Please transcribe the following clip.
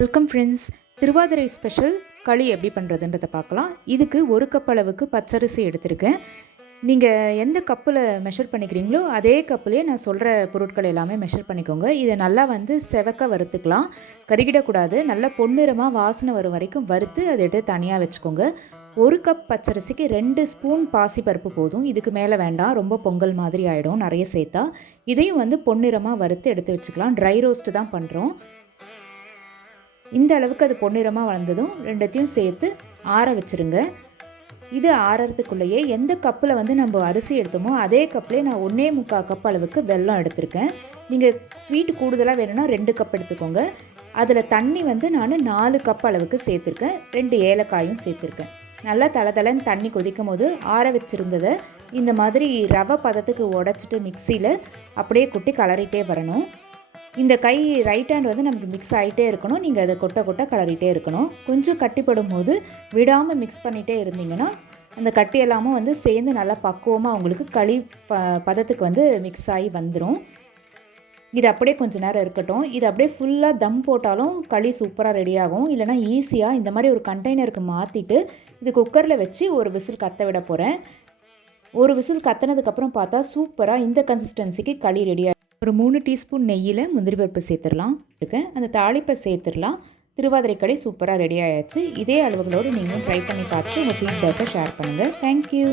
Welcome friends. Thiruvathirai special களி எப்படி பண்ணுறதுன்றதை பார்க்கலாம். இதுக்கு 1 கப் அளவுக்கு பச்சரிசி எடுத்திருக்கேன். நீங்கள் எந்த கப்பில் மெஷர் பண்ணிக்கிறீங்களோ அதே கப்புலேயே நான் சொல்கிற பொருட்கள் எல்லாமே மெஷர் பண்ணிக்கோங்க. இதை நல்லா செவக்க வறுத்துக்கலாம், கருகிடக்கூடாது. நல்லா பொன்னிறமாக வாசனை வரும் வரைக்கும் வறுத்து அதை எடுத்து தனியாக வச்சுக்கோங்க. 1 கப் பச்சரிசிக்கு 2 ஸ்பூன் பாசிப்பருப்பு போதும். இதுக்கு மேலே வேண்டாம், ரொம்ப பொங்கல் மாதிரி ஆகிடும் நிறைய சேர்த்தா. இதையும் பொன்னிறமாக வறுத்து எடுத்து வச்சுக்கலாம். ட்ரை ரோஸ்ட்டு தான் பண்ணுறோம். இந்த அளவுக்கு அது பொன்னிறமாக வளர்ந்ததும் 2த்தையும் சேர்த்து ஆற வச்சுருங்க. இது ஆறறதுக்குள்ளேயே எந்த கப்பில் நம்ம அரிசி எடுத்தோமோ அதே கப்லேயே நான் 1.25 கப் அளவுக்கு வெல்லம் எடுத்திருக்கேன். நீங்கள் ஸ்வீட்டு கூடுதலாக வேணும்னா 2 கப் எடுத்துக்கோங்க. அதில் தண்ணி நான் 4 கப் அளவுக்கு சேர்த்துருக்கேன். 2 ஏலக்காயும் சேர்த்துருக்கேன். நல்லா தளன்னு தண்ணி கொதிக்கும் போது ஆற வச்சுருந்ததை இந்த மாதிரி ரவை பதத்துக்கு உடச்சிட்டு மிக்சியில் அப்படியே கொட்டி கலரிட்டே வரணும். இந்த கை ரைட் ஹேண்ட் நமக்கு மிக்ஸ் ஆகிட்டே இருக்கணும். நீங்கள் அதை கொட்ட கலரிட்டே இருக்கணும். கொஞ்சம் கட்டிப்படும் போது விடாமல் மிக்ஸ் பண்ணிகிட்டே இருந்தீங்கன்னா அந்த கட்டி எல்லாமும் சேர்ந்து நல்லா பக்குவமாக உங்களுக்கு களி பதத்துக்கு மிக்ஸ் ஆகி வந்துடும். இது அப்படியே கொஞ்சம் நேரம் இருக்கட்டும். இது அப்படியே ஃபுல்லாக தம் போட்டாலும் களி சூப்பராக ரெடி ஆகும். இல்லைனா ஈஸியாக இந்த மாதிரி ஒரு கண்டெய்னருக்கு மாற்றிட்டு இது குக்கரில் வச்சு ஒரு விசில் கத்த விட போகிறேன். ஒரு விசில் கத்தினதுக்கப்புறம் பார்த்தா சூப்பராக இந்த கன்சிஸ்டன்சிக்கு களி ரெடி ஆகும். ஒரு 3 டீஸ்பூன் நெய்யில் முந்திரி பருப்பு சேர்த்துடலாம். அந்த தாளிப்பை சேர்த்துடலாம். திருவாதிரை களி சூப்பராக ரெடி ஆயாச்சு. இதே அளவுகளோடு நீங்களும் ட்ரை பண்ணி பார்த்துட்டு உங்கள் ஃபீட்பேக்கை ஷேர் பண்ணுங்கள். தேங்க்யூ.